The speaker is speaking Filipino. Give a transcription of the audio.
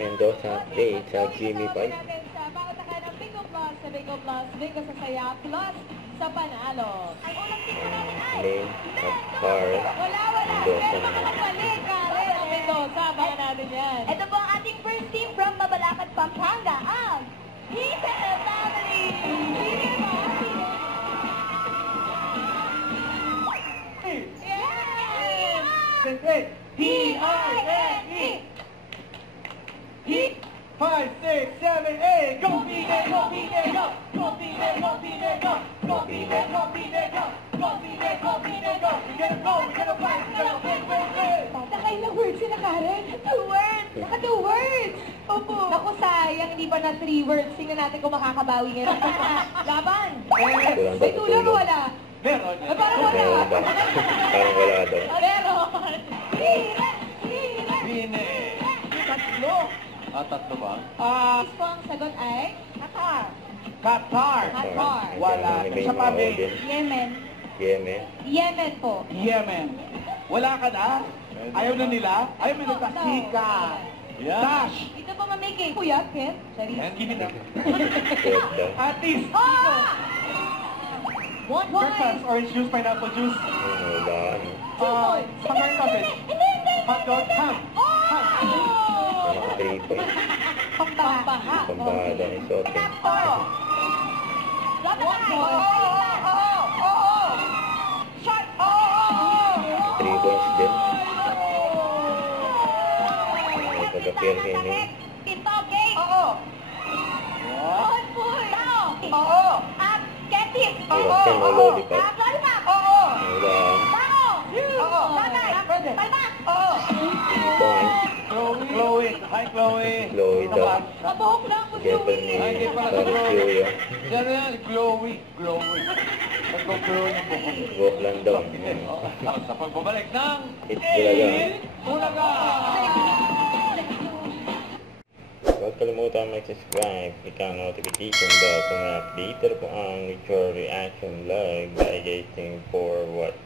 Mendoza update sa Jimmy 5. Sa pakatakan ng Bingo Plus sa Bingo Plus, Bingo sa Saya Plus sa panalo. Ang unang team natin ay Lane at Car Mendoza Meron naman. balik, Karen ang Mendoza. Abangan natin yan. Ito po ang ating first team from Mabalacat, Pampanga, ang Hitel Family! P-I-N-E! Heat! 5, 6, 7, 8! Go P-Net, go P-Net, go! Go P-Net, go P-Net, go! Go P-Net, go P-Net, go! Go P-Net, go P-Net, go! We gotta go, we gotta fight, we gotta win, win, win! Nakailang words sila, Karen? 2 words! Naka 2 words! Opo! Naku, sayang, hindi pa na 3 words. Tingnan natin kung makakabawi ngayon. Laban! Kulang May daw tulong o tulong. wala? Meron! Ay, parang wala. Meron ba? Parang wala daw. Meron! P-Net! Tatlo. Tatlo ba? Is po ang sagot ay Qatar. Qatar! Qatar. Wala. May Sa mga pabi. din. Yemen. Yemen. Yemen po. Yemen. Wala ka na? Ayaw na nila? Ayaw mo na Sika. Yeah. Dash. Ito po mamigay. Kuya, Ken. Sorry. And give it up. Good daw. Atis. One Breakfast, point. orange juice, pineapple juice. Wala. Pagkain kapit. Hotdog, ham. Ham. Naka 3 points. Pambaha. Pambaha daw ni Sote. One point. 3 points din. May pag-appear kini. Pinto, cake! What? One point! Tao! Oo. At Ketis! Hirap din, no lollipop. Lollipop! Oo. Wala. Tao! Oo. Tatay! Pwede. Palma! Oo. 3 points. Chloe. Hi, Chloe. Chloe daw. Mabuhok lang po Jeffel ni Ay, hindi pala si Parang Chloe. Cuyo. Yan na yan, Chloe. Chloe. Nagko-Chloe ng buhok. Buhok lang daw. Sa pagbabalik ng It's Bulaga. Bulaga! Huwag kalimutan mag-subscribe, click ang notification bell kung na-update po ang your reaction vlog by guessing for what